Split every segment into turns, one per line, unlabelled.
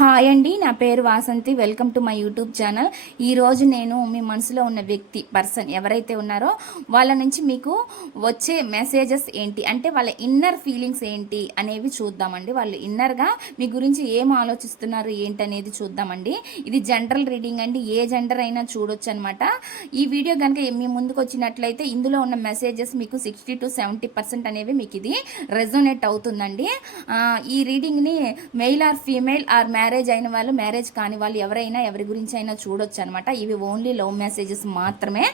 Hi అండి నా పేరు Vasanthi. Welcome to my YouTube channel. ఈరోజు నేను మీ మనసులో ఉన్న వ్యక్తి పర్సన్ ఎవరైతే ఉన్నారో వాళ్ళ నుంచి మీకు వచ్చే మెసేజెస్ ఏంటి? అంటే వాళ్ళ ఇన్నర్ ఫీలింగ్స్ ఏంటి అనేవి చూద్దామండి. వాళ్ళు ఇన్నర్గా మీ గురించి ఏం ఆలోచిస్తున్నారు ఏంటి అనేది చూద్దామండి. ఇది జనరల్ రీడింగ్ అండి. ఏ జెండర్ అయినా చూడొచ్చు అనమాట ఈ వీడియో కనుక మీ ముందుకు వచ్చినట్లయితే ఇందులో ఉన్న మెసేజెస్ మీకు సిక్స్టీ టు సెవెంటీ పర్సెంట్ అనేవి మీకు ఇది రెజోనేట్ అవుతుందండి. ఈ రీడింగ్ని male or female or marriage marriage అయిన వాళ్ళు మ్యారేజ్ కాని వాళ్ళు ఎవరైనా ఎవరి గురించి అయినా చూడొచ్చు అనమాట ఇవి ఓన్లీ లవ్ మెసేజెస్ మాత్రమే.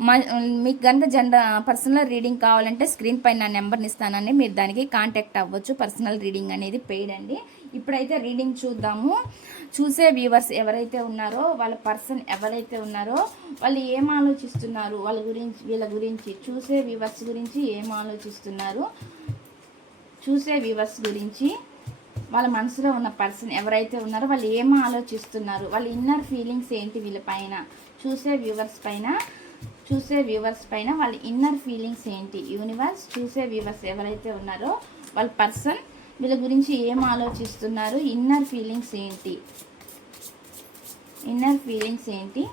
మ- మీకు కనుక జనర పర్సనల్ రీడింగ్ కావాలంటే స్క్రీన్ పైన నా నెంబర్ని ఇస్తానండి. మీరు దానికి కాంటాక్ట్ అవ్వచ్చు. పర్సనల్ రీడింగ్ అనేది పెయిడ్ అండి. ఇప్పుడైతే రీడింగ్ చూద్దాము. చూసే వ్యూవర్స్ ఎవరైతే ఉన్నారో వాళ్ళ పర్సన్ ఎవరైతే ఉన్నారో వాళ్ళు ఏం ఆలోచిస్తున్నారు? వాళ్ళ గురించి వీళ్ళ గురించి చూసే వ్యూవర్స్ గురించి ఏం ఆలోచిస్తున్నారు? చూసే వ్యూవర్స్ గురించి వాళ్ళ మనసులో ఉన్న పర్సన్ ఎవరైతే ఉన్నారో వాళ్ళు ఏం ఆలోచిస్తున్నారు? వాళ్ళ ఇన్నర్ ఫీలింగ్స్ ఏంటి వీళ్ళ పైన? చూసే వ్యూవర్స్ పైన చూసే వ్యూవర్స్ పైన వాళ్ళ ఇన్నర్ ఫీలింగ్స్ ఏంటి? యూనివర్స్ చూసే వ్యూవర్స్ ఎవరైతే ఉన్నారో వాళ్ళ పర్సన్ వీళ్ళ గురించి ఏం ఆలోచిస్తున్నారు? ఇన్నర్ ఫీలింగ్స్ ఏంటి? ఇన్నర్ ఫీలింగ్స్ ఏంటి?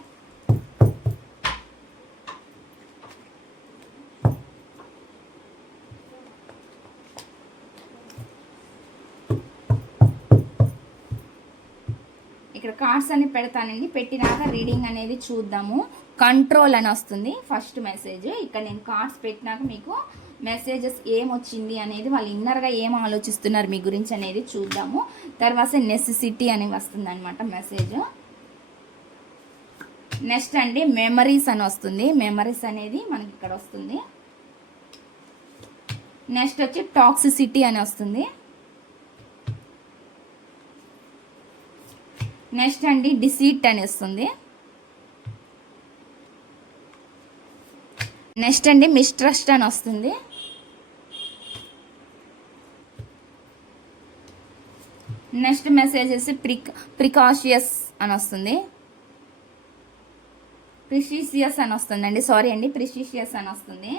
ఇక్కడ కార్డ్స్ అని పెడతానండి పెట్టినాక రీడింగ్ అనేది చూద్దాము. కంట్రోల్ అని వస్తుంది ఫస్ట్ మెసేజ్ ఇక్కడ నేను కార్డ్స్ పెట్టినాక మీకు మెసేజెస్ ఏమొచ్చింది అనేది వాళ్ళు ఇన్నర్గా ఏం ఆలోచిస్తున్నారు మీ గురించి అనేది చూద్దాము. తర్వాత నెసెసిటీ అని వస్తుంది అనమాట మెసేజ్ నెక్స్ట్ అండి మెమరీస్ అని వస్తుంది. మెమరీస్ అనేది మనకి ఇక్కడ వస్తుంది. నెక్స్ట్ వచ్చి టాక్సిసిటీ అని వస్తుంది. నెక్స్ట్ అండి డిసీట్ అని వస్తుంది నెక్స్ట్ అండి మిస్ట్రస్ట్ అని వస్తుంది. నెక్స్ట్ మెసేజ్ వచ్చి ప్రిక్ ప్రికాషియస్ అని వస్తుంది. ప్రిషిషియస్ అని వస్తుందండి. సారీ అండి ప్రిషిషియస్ అని వస్తుంది.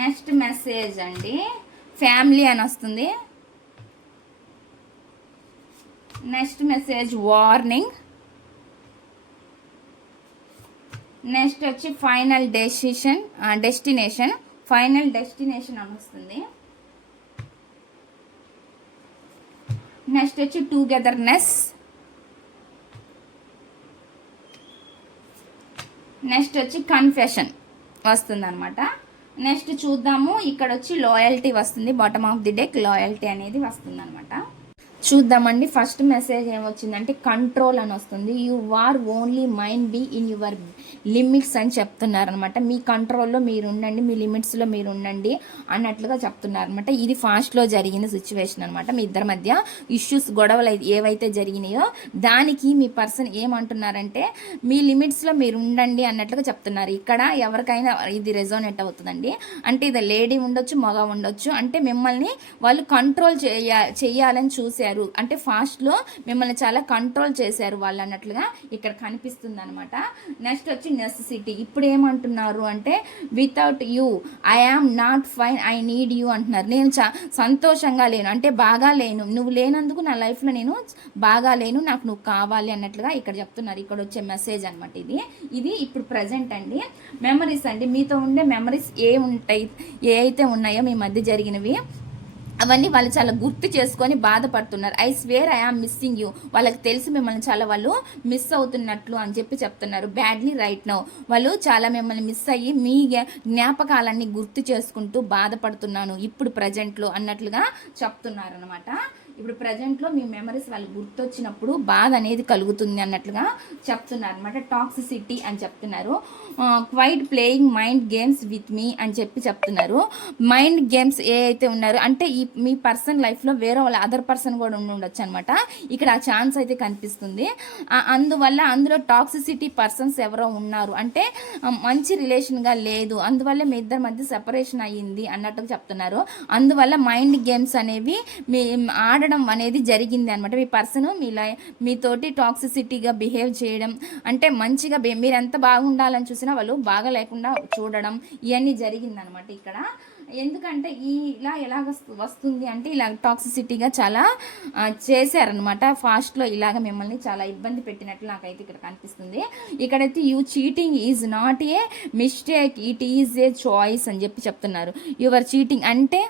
నెక్స్ట్ మెసేజ్ అండి ఫ్యామిలీ అని వస్తుంది. నెక్స్ట్ మెసేజ్ వార్నింగ్ నెక్స్ట్ వచ్చి final decision destination final destination అని వస్తుంది. నెక్స్ట్ వచ్చి టుగెదర్నెస్ నెక్స్ట్ వచ్చి కన్ఫెషన్ వస్తుంది అనమాట నెక్స్ట్ చూద్దాము ఇక్కడ వచ్చి లాయల్టీ వస్తుంది bottom of the deck loyalty అనేది వస్తుంది అనమాట చూద్దామండి. ఫస్ట్ మెసేజ్ ఏమొచ్చిందంటే కంట్రోల్ అని వస్తుంది. You are only mind be in your limits అని చెప్తున్నారనమాట. మీ కంట్రోల్లో మీరు ఉండండి మీ లిమిట్స్లో మీరు ఉండండి అన్నట్లుగా చెప్తున్నారనమాట. ఇది ఫాస్ట్లో జరిగిన సిచ్యువేషన్ అనమాట. మీ ఇద్దరి మధ్య ఇష్యూస్ గొడవలు ఏవైతే జరిగినాయో దానికి మీ పర్సన్ ఏమంటున్నారంటే మీ లిమిట్స్లో మీరు ఉండండి అన్నట్లుగా చెప్తున్నారు. ఇక్కడ ఎవరికైనా ఇది రెజోనేట్ అవుతుందండి. అంటే ఇది లేడీ ఉండొచ్చు మగ ఉండొచ్చు. అంటే మిమ్మల్ని వాళ్ళు కంట్రోల్ చేయ చేయాలని చేశారు. అంటే ఫాస్ట్లో మిమ్మల్ని చాలా కంట్రోల్ చేశారు వాళ్ళు అన్నట్లుగా ఇక్కడ కనిపిస్తుంది అనమాట నెక్స్ట్ వచ్చి నెసెసిటీ. ఇప్పుడు ఏమంటున్నారు అంటే without you I am not fine I need you అంటున్నారు. నేను చా సంతోషంగా లేను. అంటే బాగా లేను. నువ్వు లేనందుకు నా లైఫ్లో నేను బాగా లేను. నాకు నువ్వు కావాలి అన్నట్లుగా ఇక్కడ చెప్తున్నారు. ఇక్కడ వచ్చే మెసేజ్ అనమాట ఇది. ఇది ఇప్పుడు ప్రజెంట్ అండి. మెమరీస్ అండి. మీతో ఉండే మెమరీస్ ఏ ఉంటాయి ఏ అయితే ఉన్నాయో మీ మధ్య జరిగినవి అవన్నీ వాళ్ళు చాలా గుర్తు చేసుకొని బాధపడుతున్నారు. I swear I am missing you వాళ్ళకి తెలిసి మిమ్మల్ని చాలా వాళ్ళు మిస్ అవుతున్నట్లు అని చెప్పి చెప్తున్నారు. బ్యాడ్లీ రైట్ నౌ వాళ్ళు చాలా మిమ్మల్ని మిస్ అయ్యి మీ జ్ఞాపకాలన్నీ గుర్తు చేసుకుంటూ బాధపడుతున్నాను ఇప్పుడు ప్రజెంట్లో అన్నట్లుగా చెప్తున్నారు అనమాట ఇప్పుడు ప్రజెంట్లో మీ మెమరీస్ వాళ్ళు గుర్తొచ్చినప్పుడు బాధ అనేది కలుగుతుంది అన్నట్లుగా చెప్తున్నారు అనమాట టాక్సిసిటీ అని చెప్తున్నారు. Quite playing mind games with మీ అని చెప్పి చెప్తున్నారు. మైండ్ గేమ్స్ ఏ అయితే ఉన్నారో అంటే ఈ మీ పర్సన్ లైఫ్లో వేరే వాళ్ళ అదర్ పర్సన్ కూడా ఉండి ఉండొచ్చు అనమాట ఇక్కడ ఆ ఛాన్స్ అయితే కనిపిస్తుంది. అందువల్ల అందులో టాక్సిసిటీ పర్సన్స్ ఎవరో ఉన్నారు. అంటే మంచి రిలేషన్గా లేదు. అందువల్ల మీ ఇద్దరి మధ్య సెపరేషన్ అయ్యింది అన్నట్టుగా చెప్తున్నారు. అందువల్ల మైండ్ గేమ్స్ అనేవి మీ ఆడడం అనేది జరిగింది అనమాట మీ పర్సన్ మీ లై మీతోటి టాక్సిసిటీగా బిహేవ్ చేయడం. అంటే మంచిగా మీరు ఎంత బాగుండాలని చూసినా వాళ్ళు బాగా లేకుండా చూడడం ఇవన్నీ జరిగిందనమాట ఇక్కడ. ఎందుకంటే ఈ ఇలా ఎలాగ వస్తుంది అంటే ఇలా టాక్సిసిటీగా చాలా చేశారనమాట ఫాస్ట్లో ఇలాగ మిమ్మల్ని చాలా ఇబ్బంది పెట్టినట్లు నాకైతే ఇక్కడ కనిపిస్తుంది. ఇక్కడైతే you cheating is not a mistake it is a choice అని చెప్పి చెప్తున్నారు. యువర్ చీటింగ్ అంటే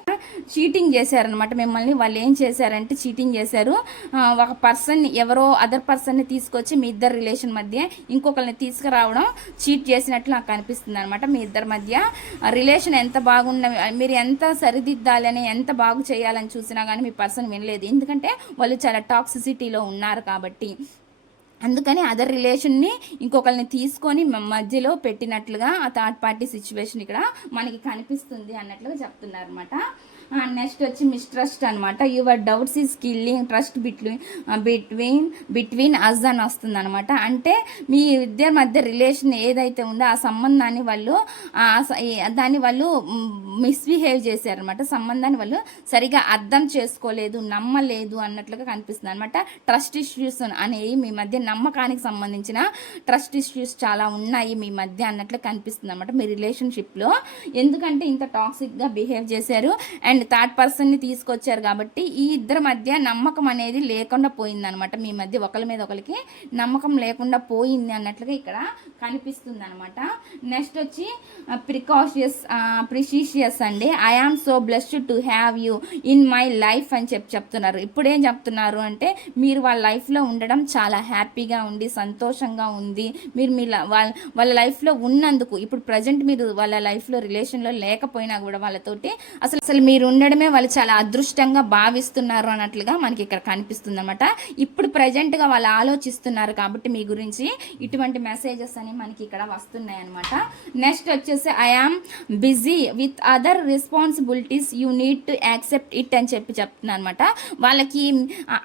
చీటింగ్ చేశారనమాట మిమ్మల్ని. వాళ్ళు ఏం చేశారంటే చీటింగ్ చేశారు. ఒక పర్సన్ ఎవరో అదర్ పర్సన్ని తీసుకొచ్చి మీ ఇద్దరు రిలేషన్ మధ్య ఇంకొకరిని తీసుకురావడం చీట్ చేసినట్లు నాకు కనిపిస్తుంది అనమాట మీ ఇద్దరి మధ్య. రిలేషన్ ఎంత బాగున్న మీరు ఎంత సరిదిద్దాలని ఎంత బాగు చేయాలని చూసినా కానీ మీ పర్సన్ వినలేదు. ఎందుకంటే వాళ్ళు చాలా టాక్సిసిటీలో ఉన్నారు కాబట్టి. అందుకని అదర్ రిలేషన్ని ఇంకొకరిని తీసుకొని మధ్యలో పెట్టినట్లుగా ఆ థర్డ్ పార్టీ సిచ్యువేషన్ ఇక్కడ మనకి కనిపిస్తుంది అన్నట్లుగా చెప్తున్నారు అనమాట నెక్స్ట్ వచ్చి మిస్ట్రస్ట్ అనమాట your doubts is killing trust between between between us అని వస్తుంది అనమాట అంటే మీ ఇద్దరి మధ్య రిలేషన్ ఏదైతే ఉందో ఆ సంబంధాన్ని వాళ్ళు దాన్ని వాళ్ళు మిస్బిహేవ్ చేశారనమాట సంబంధాన్ని వాళ్ళు సరిగా అర్థం చేసుకోలేదు నమ్మలేదు అన్నట్లుగా కనిపిస్తుంది అనమాట ట్రస్ట్ ఇష్యూస్ అనేవి మీ మధ్య నమ్మకానికి సంబంధించిన ట్రస్ట్ ఇష్యూస్ చాలా ఉన్నాయి మీ మధ్య అన్నట్లు కనిపిస్తుంది అనమాట మీ రిలేషన్షిప్లో ఎందుకంటే ఇంత టాక్సిక్గా బిహేవ్ చేశారు. అండ్ థర్డ్ పర్సన్ని తీసుకొచ్చారు కాబట్టి ఈ ఇద్దరి మధ్య నమ్మకం అనేది లేకుండా పోయిందనమాట మీ మధ్య ఒకరి మీద ఒకరికి నమ్మకం లేకుండా పోయింది అన్నట్లుగా ఇక్కడ కనిపిస్తుంది అనమాట నెక్స్ట్ వచ్చి uh, ప్రికాషియస్ ప్రిషిషియస్ uh, అండి. I am so blessed to have you in my life అని చెప్పి చెప్తున్నారు. ఇప్పుడు ఏం చెప్తున్నారు అంటే మీరు వాళ్ళ లైఫ్లో ఉండడం చాలా హ్యాపీగా ఉండి సంతోషంగా ఉంది. మీరు మీ ల- వాళ్ళ వాళ్ళ లైఫ్లో ఉన్నందుకు ఇప్పుడు ప్రజెంట్ మీరు వాళ్ళ లైఫ్లో రిలేషన్లో లేకపోయినా కూడా వాళ్ళతోటి అసలు అసలు మీరు ఉండడమే వాళ్ళు చాలా అదృష్టంగా భావిస్తున్నారు అన్నట్లుగా మనకి ఇక్కడ కనిపిస్తుంది అనమాట ఇప్పుడు ప్రజెంట్గా వాళ్ళు ఆలోచిస్తున్నారు కాబట్టి మీ గురించి ఇటువంటి మెసేజెస్ అని మనకి ఇక్కడ వస్తున్నాయి అనమాట నెక్స్ట్ వచ్చేసి I busy with other responsibilities you need to accept it అని చెప్పి చెప్తున్నాను అనమాట వాళ్ళకి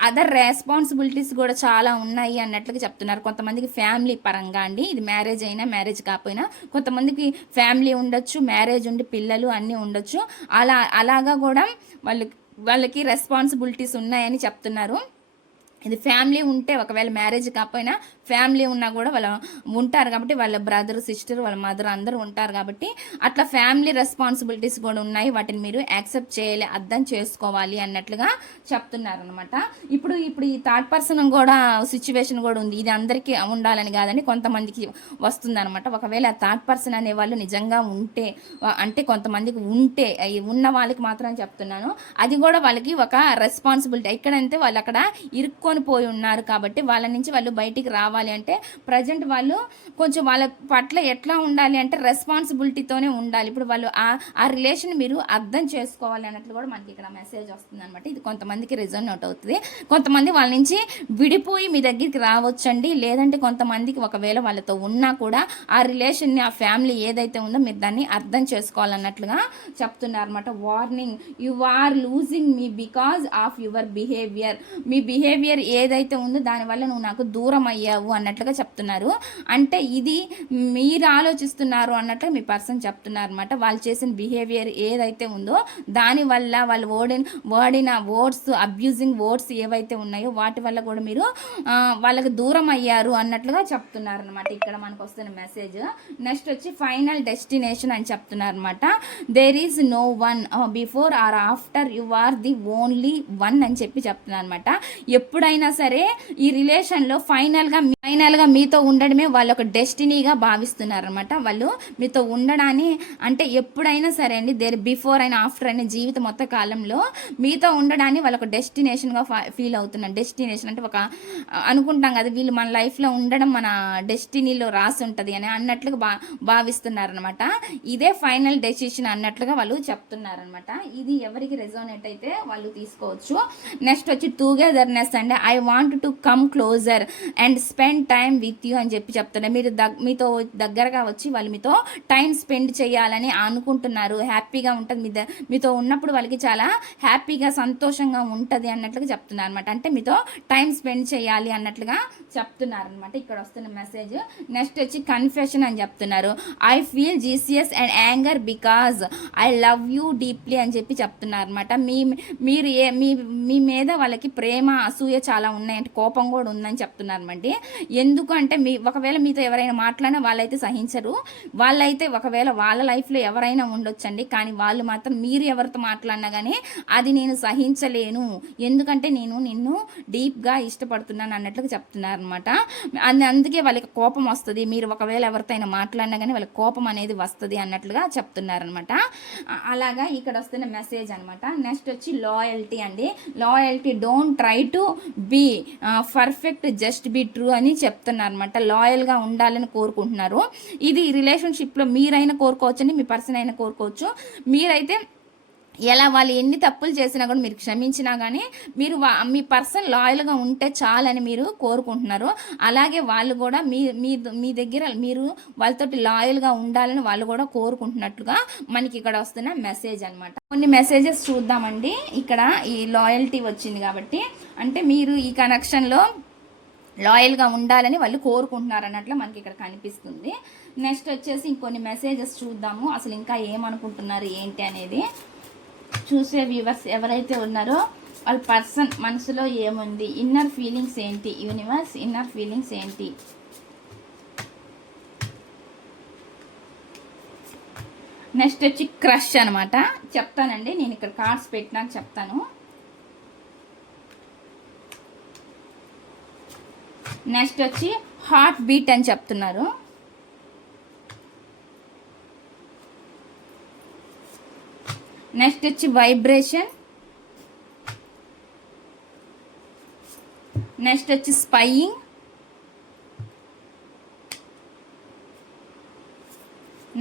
అదర్ రెస్పాన్సిబిలిటీస్ కూడా చాలా ఉన్నాయి అన్నట్లుగా చెప్తున్నారు. కొంతమందికి ఫ్యామిలీ పరంగా అండి ఇది మ్యారేజ్ అయినా మ్యారేజ్ కాకపోయినా కొంతమందికి ఫ్యామిలీ ఉండొచ్చు మ్యారేజ్ ఉండి పిల్లలు అన్నీ ఉండొచ్చు. అలా అలాగా కూడా వాళ్ళు వాళ్ళకి రెస్పాన్సిబిలిటీస్ ఉన్నాయని చెప్తున్నారు. ఇది ఫ్యామిలీ ఉంటే ఒకవేళ మ్యారేజ్ కాకపోయినా ఫ్యామిలీ ఉన్నా కూడా వాళ్ళ ఉంటారు కాబట్టి వాళ్ళ బ్రదర్ సిస్టర్ వాళ్ళ మదర్ అందరూ ఉంటారు కాబట్టి అట్లా ఫ్యామిలీ రెస్పాన్సిబిలిటీస్ కూడా ఉన్నాయి. వాటిని మీరు యాక్సెప్ట్ చేయాలి అర్థం చేసుకోవాలి అన్నట్లుగా చెప్తున్నారు అనమాట ఇప్పుడు ఇప్పుడు ఈ థర్డ్ పర్సన్ కూడా సిచ్యువేషన్ కూడా ఉంది. ఇది అందరికీ ఉండాలని కాదని కొంతమందికి వస్తుంది అనమాట ఒకవేళ థర్డ్ పర్సన్ అనే వాళ్ళు నిజంగా ఉంటే అంటే కొంతమందికి ఉంటే ఉన్న వాళ్ళకి మాత్రం చెప్తున్నాను. అది కూడా వాళ్ళకి ఒక రెస్పాన్సిబిలిటీ. ఎక్కడంటే వాళ్ళు అక్కడ ఇరుక్కొని పోయి ఉన్నారు కాబట్టి వాళ్ళ నుంచి వాళ్ళు బయటికి రావాలి అంటే ప్రజెంట్ వాళ్ళు కొంచెం వాళ్ళ పట్ల ఎట్లా ఉండాలి అంటే రెస్పాన్సిబిలిటీతోనే ఉండాలి. ఇప్పుడు వాళ్ళు ఆ ఆ రిలేషన్ మీరు అర్థం చేసుకోవాలి అన్నట్లు కూడా మనకి ఇక్కడ మెసేజ్ వస్తుంది అనమాట ఇది కొంతమందికి రిజల్ట్ అవుతుంది. కొంతమంది వాళ్ళ నుంచి విడిపోయి మీ దగ్గరికి రావచ్చండి. లేదంటే కొంతమందికి ఒకవేళ వాళ్ళతో ఉన్నా కూడా ఆ రిలేషన్ని ఆ ఫ్యామిలీ ఏదైతే ఉందో మీరు దాన్ని అర్థం చేసుకోవాలన్నట్లుగా చెప్తున్నారు అనమాట వార్నింగ్ యు ఆర్ లూజింగ్ మీ బికాజ్ ఆఫ్ యువర్ బిహేవియర్. మీ బిహేవియర్ ఏదైతే ఉందో దానివల్ల నువ్వు నాకు దూరం అయ్యావు. అన్నట్లుగా చెప్తున్నారు. అంటే ఇది మీరు ఆలోచిస్తున్నారు అన్నట్లుగా మీ పర్సన్ చెప్తున్నారు అనమాట వాళ్ళు చేసిన బిహేవియర్ ఏదైతే ఉందో దానివల్ల వాళ్ళు ఓడిన ఓడిన ఓట్స్ అబ్యూజింగ్ ఓట్స్ ఏవైతే ఉన్నాయో వాటి వల్ల కూడా మీరు వాళ్ళకి దూరం అయ్యారు అన్నట్లుగా చెప్తున్నారు అనమాట ఇక్కడ మనకు వస్తున్న మెసేజ్. నెక్స్ట్ వచ్చి ఫైనల్ డెస్టినేషన్ అని చెప్తున్నారు అనమాట there is no one before or after you are the only one అని చెప్పి చెప్తున్నారు అనమాట ఎప్పుడైనా సరే ఈ రిలేషన్లో ఫైనల్గా ఫైనల్గా మీతో ఉండడమే వాళ్ళ ఒక డెస్టినీగా భావిస్తున్నారు అనమాట వాళ్ళు మీతో ఉండడాన్ని అంటే ఎప్పుడైనా సరే అండి దేర్ బిఫోర్ అయినా ఆఫ్టర్ అయినా జీవిత మొత్త కాలంలో మీతో ఉండడాన్ని వాళ్ళ ఒక డెస్టినేషన్గా ఫీల్ అవుతున్నారు. డెస్టినేషన్ అంటే ఒక అనుకుంటాం కదా వీళ్ళు మన లైఫ్లో ఉండడం మన డెస్టినీలో రాసి ఉంటుంది అని అన్నట్లుగా భా భావిస్తున్నారనమాట ఇదే ఫైనల్ డెసిషన్ అన్నట్లుగా వాళ్ళు చెప్తున్నారనమాట ఇది ఎవరికి రెజోనేట్ అయితే వాళ్ళు తీసుకోవచ్చు. నెక్స్ట్ వచ్చి టుగెదర్నెస్ అండి. I want to come closer and spend time with you అని చెప్పి చెప్తున్నారు మీరు దగ్ మీతో దగ్గరగా వచ్చి వాళ్ళు మీతో టైం స్పెండ్ చేయాలని అనుకుంటున్నారు. హ్యాపీగా ఉంటుంది. మీ మీతో ఉన్నప్పుడు వాళ్ళకి చాలా హ్యాపీగా సంతోషంగా ఉంటుంది అన్నట్లుగా చెప్తున్నారు అనమాట అంటే మీతో టైం స్పెండ్ చేయాలి అన్నట్లుగా చెప్తున్నారు అనమాట ఇక్కడ వస్తున్న మెసేజ్. నెక్స్ట్ వచ్చి కన్ఫెషన్ అని చెప్తున్నారు. I feel GCS and anger because I love you deeply అని చెప్పి చెప్తున్నారు అనమాట మీ మీరు ఏ మీ మీ మీద వాళ్ళకి ప్రేమ అసూయ చాలా ఉన్నాయంటే కోపం కూడా ఉందని చెప్తున్నారు అనమాట అంటే మీ ఒకవేళ మీతో ఎవరైనా మాట్లాడినా వాళ్ళైతే సహించరు. వాళ్ళైతే ఒకవేళ వాళ్ళ లైఫ్లో ఎవరైనా ఉండొచ్చండి. కానీ వాళ్ళు మాత్రం మీరు ఎవరితో మాట్లాడినా కానీ అది నేను సహించలేను. ఎందుకంటే నేను నిన్ను డీప్గా ఇష్టపడుతున్నాను అన్నట్లుగా చెప్తున్నారు అనమాట అందుకే వాళ్ళకి కోపం వస్తుంది. మీరు ఒకవేళ ఎవరితో అయినా మాట్లాడినా కానీ వాళ్ళకి కోపం అనేది వస్తుంది అన్నట్లుగా చెప్తున్నారనమాట అలాగా ఇక్కడ వస్తున్న మెసేజ్ అనమాట నెక్స్ట్ వచ్చి లాయల్టీ అండి. Loyalty don't try to be perfect just be true అని చెప్తున్నారు అనమాట లాయల్గా ఉండాలని కోరుకుంటున్నారు. ఇది రిలేషన్షిప్లో మీరైనా కోరుకోవచ్చని మీ పర్సన్ అయినా కోరుకోవచ్చు. మీరైతే ఎలా వాళ్ళు ఎన్ని తప్పులు చేసినా కూడా మీరు క్షమించినా కానీ మీరు మీ పర్సన్ లాయల్గా ఉంటే చాలని మీరు కోరుకుంటున్నారు. అలాగే వాళ్ళు కూడా మీ మీ మీ దగ్గర మీరు వాళ్ళతోటి లాయల్గా ఉండాలని వాళ్ళు కూడా కోరుకుంటున్నట్లుగా మనకి ఇక్కడ వస్తున్న మెసేజ్ అనమాట కొన్ని మెసేజెస్ చూద్దామండి. ఇక్కడ ఈ లాయల్టీ వచ్చింది కాబట్టి. అంటే మీరు ఈ కనెక్షన్లో లాయల్గా ఉండాలని వాళ్ళు కోరుకుంటున్నారు అన్నట్లు మనకి ఇక్కడ కనిపిస్తుంది. నెక్స్ట్ వచ్చేసి ఇంకొన్ని మెసేజెస్ చూద్దాము. అసలు ఇంకా ఏమనుకుంటున్నారు ఏంటి అనేది చూసే వ్యూవర్స్ ఎవరైతే ఉన్నారో వాళ్ళ పర్సన్ మనసులో ఏముంది ఇన్నర్ ఫీలింగ్స్ ఏంటి యూనివర్స్ ఇన్నర్ ఫీలింగ్స్ ఏంటి? నెక్స్ట్ వచ్చి క్రష్ అనమాట చెప్తానండి నేను ఇక్కడ కార్డ్స్ పెట్టినాక చెప్తాను. నెక్స్ట్ వచ్చి హార్ట్ బీట్ అని చెప్తున్నారు. నెక్స్ట్ వచ్చి వైబ్రేషన్. నెక్స్ట్ వచ్చి స్పైయింగ్.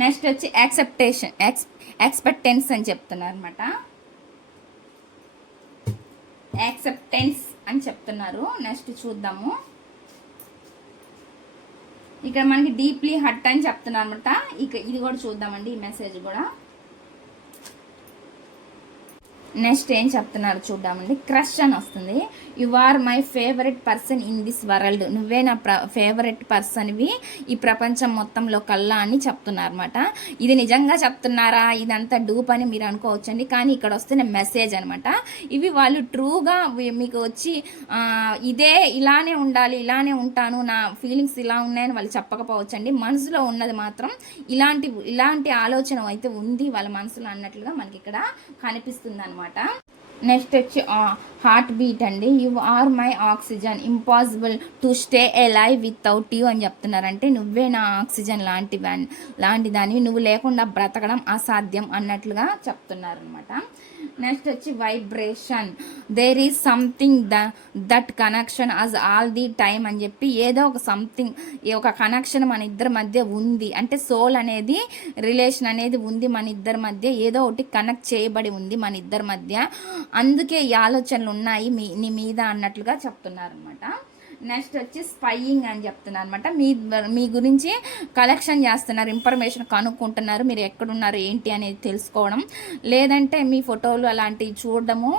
నెక్స్ట్ వచ్చి యాక్సెప్టేషన్ ఎక్స్ ఎక్స్పెక్టెన్స్ అని చెప్తున్నారు అనమాట యాక్సెప్టెన్స్ అని చెప్తున్నారు. నెక్స్ట్ చూద్దాము. ఇక్కడ మనకి డీప్లీ హట్ అని చెప్తున్నారు అనమాట ఇక ఇది కూడా చూద్దామండి ఈ మెసేజ్ కూడా. నెక్స్ట్ ఏం చెప్తున్నారు చూద్దామండి. క్రష్ అని వస్తుంది. You are my favourite person in this world నువ్వే నా ప్ర ఫేవరెట్ పర్సన్వి ఈ ప్రపంచం మొత్తంలో కల్లా అని చెప్తున్నారు అనమాట ఇది నిజంగా చెప్తున్నారా? ఇదంతా డూప్ అని మీరు అనుకోవచ్చండి. కానీ ఇక్కడ వస్తున్న మెసేజ్ అనమాట ఇవి వాళ్ళు ట్రూగా మీకు వచ్చి ఇదే ఇలానే ఉండాలి ఇలానే ఉంటాను నా ఫీలింగ్స్ ఇలా ఉన్నాయని వాళ్ళు చెప్పకపోవచ్చండి. మనసులో ఉన్నది మాత్రం ఇలాంటి ఇలాంటి ఆలోచన అయితే ఉంది వాళ్ళ మనసులో అన్నట్లుగా మనకి ఇక్కడ కనిపిస్తుంది అనమాట అనమాట నెక్స్ట్ వచ్చి హార్ట్ బీట్ అండి. You are my oxygen impossible to stay alive without you అని చెప్తున్నారంటే నువ్వే నా ఆక్సిజన్ లాంటి లాంటి దానివి. నువ్వు లేకుండా బ్రతకడం అసాధ్యం అన్నట్లుగా చెప్తున్నారు అనమాట నెక్స్ట్ వచ్చి vibration there is something the that connection as all the time అని చెప్పి ఏదో ఒక సంథింగ్ ఒక కనెక్షన్ మన ఇద్దరి మధ్య ఉంది. అంటే సోల్ అనేది రిలేషన్ అనేది ఉంది మన ఇద్దరి మధ్య ఏదో ఒకటి కనెక్ట్ చేయబడి ఉంది మన ఇద్దరి మధ్య. అందుకే ఈ ఆలోచనలు ఉన్నాయి మీ నీ మీద అన్నట్లుగా చెప్తున్నారు అనమాట నెక్స్ట్ వచ్చి స్పైయింగ్ అని చెప్తున్నారు అనమాట మీ మీ గురించి కలెక్షన్ చేస్తున్నారు ఇన్ఫర్మేషన్ కనుక్కుంటున్నారు మీరు ఎక్కడున్నారు ఏంటి అనేది తెలుసుకోవడం. లేదంటే మీ ఫోటోలు అలాంటివి చూడడము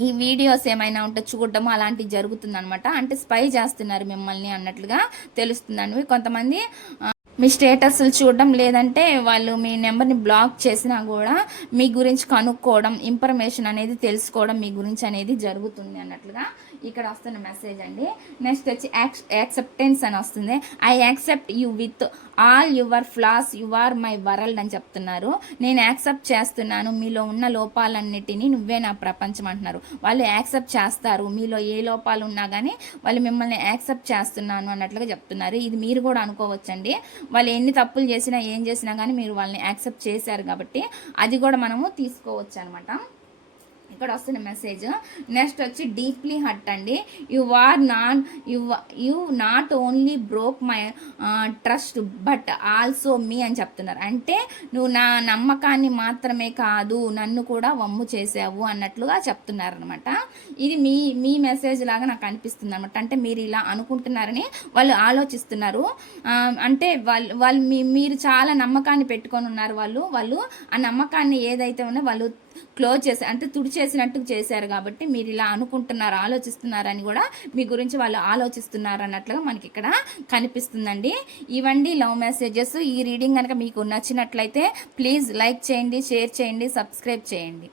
ఈ వీడియోస్ ఏమైనా ఉంటే చూడడము అలాంటివి జరుగుతుందనమాట అంటే స్పై చేస్తున్నారు మిమ్మల్ని అన్నట్లుగా తెలుస్తుందండి కొంతమంది మీ స్టేటస్లు చూడడం లేదంటే వాళ్ళు మీ నెంబర్ని బ్లాక్ చేసినా కూడా మీ గురించి కనుక్కోవడం ఇన్ఫర్మేషన్ అనేది తెలుసుకోవడం మీ గురించి అనేది జరుగుతుంది అన్నట్లుగా ఇక్కడ వస్తున్న మెసేజ్ అండి. నెక్స్ట్ వచ్చి యాక్సెప్టెన్స్ అని వస్తుంది. I accept you with all your flaws you are my world అని చెప్తున్నారు. నేను యాక్సెప్ట్ చేస్తున్నాను. మీలో ఉన్న లోపాలన్నిటినీ నువ్వే నా ప్రపంచం అంటున్నారు. వాళ్ళు యాక్సెప్ట్ చేస్తారు. మీలో ఏ లోపాలు ఉన్నా కానీ వాళ్ళు మిమ్మల్ని యాక్సెప్ట్ చేస్తున్నాను అన్నట్లుగా చెప్తున్నారు. ఇది మీరు కూడా అనుకోవచ్చండి. వాళ్ళు ఎన్ని తప్పులు చేసినా ఏం చేసినా కానీ మీరు వాళ్ళని యాక్సెప్ట్ చేశారు కాబట్టి అది కూడా మనము తీసుకోవచ్చు అనమాట ఇక్కడ వస్తున్న మెసేజ్ నెక్స్ట్ వచ్చి డీప్లీ హట్ అండి. You are not you you not only broke my trust but also me అని చెప్తున్నారు. అంటే నువ్వు నా నమ్మకాన్ని మాత్రమే కాదు నన్ను కూడా వమ్ము చేసావు అన్నట్లుగా చెప్తున్నారు అనమాట ఇది మీ మీ మెసేజ్ లాగా నాకు అనిపిస్తుంది అనమాట అంటే మీరు ఇలా అనుకుంటున్నారని వాళ్ళు ఆలోచిస్తున్నారు. అంటే వాళ్ళు వాళ్ళు మీరు చాలా నమ్మకాన్ని పెట్టుకొని ఉన్నారు వాళ్ళు. వాళ్ళు ఆ నమ్మకాన్ని ఏదైతే ఉన్నా వాళ్ళు క్లోజ్ చేసి అంటే తుడిచేసినట్టు చేశారు కాబట్టి మీరు ఇలా అనుకుంటున్నారు ఆలోచిస్తున్నారని కూడా మీ గురించి వాళ్ళు ఆలోచిస్తున్నారు అన్నట్లుగా మనకి ఇక్కడ కనిపిస్తుందండి. ఇవండి లవ్ మెసేజెస్. ఈ రీడింగ్ కనుక మీకు నచ్చినట్లయితే ప్లీజ్ లైక్ చేయండి షేర్ చేయండి సబ్స్క్రైబ్ చేయండి.